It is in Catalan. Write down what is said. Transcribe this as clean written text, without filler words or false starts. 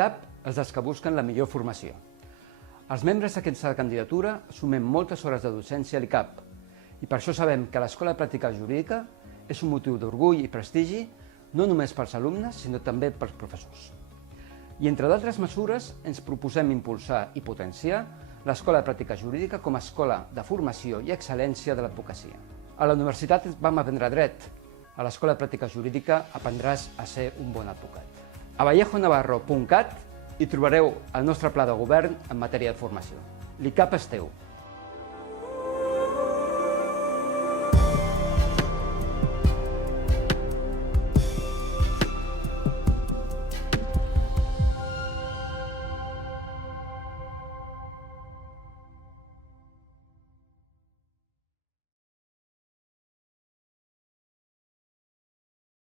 l'ICAP és dels que busquen la millor formació. Els membres d'aquesta candidatura sumem moltes hores de docència a l'ICAP i per això sabem que l'Escola de Pràctica Jurídica és un motiu d'orgull i prestigi no només pels alumnes, sinó també pels professors. I entre d'altres mesures ens proposem impulsar i potenciar l'Escola de Pràctica Jurídica com a escola de formació i excel·lència de l'advocacia. A la universitat vam aprendre dret, a l'Escola de Pràctica Jurídica aprendràs a ser un bon advocat. A vallejonavarro.cat hi trobareu el nostre pla de govern en matèria de formació. L'ICAP és teu.